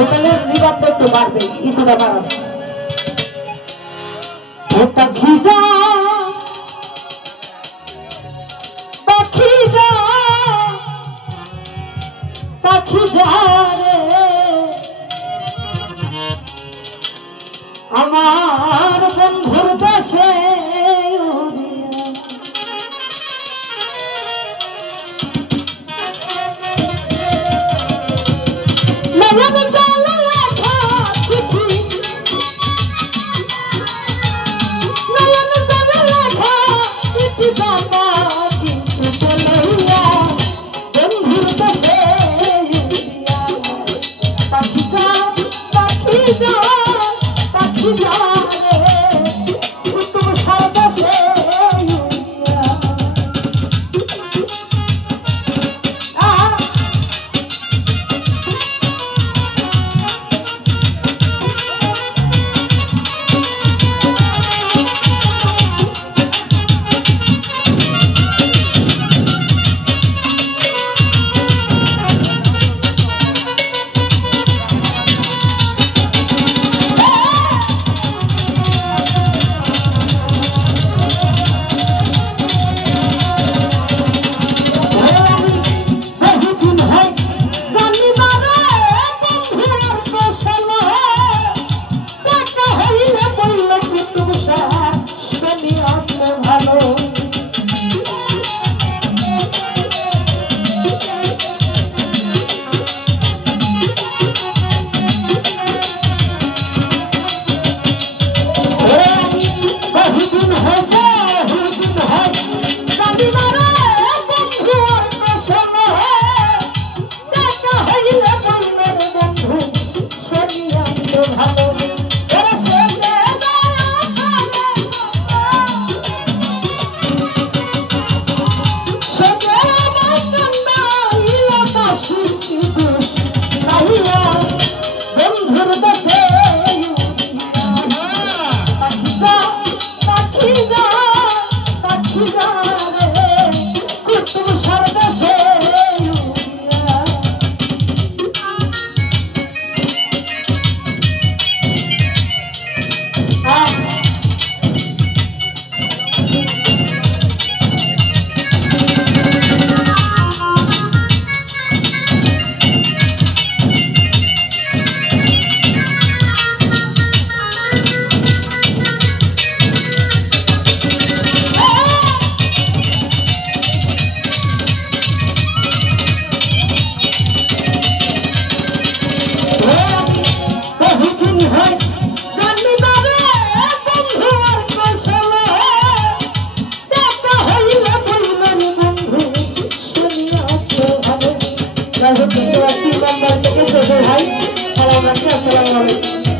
হোটেলের নিরাপদ একটু বাড়বে কিছুটা বাড়াবে এটা ভিজা। পাখি যা পাখি যা। পাখি পশ্চিমবঙ্গ থেকে প্রবল ভাই সালাম রাখছি আসসালামু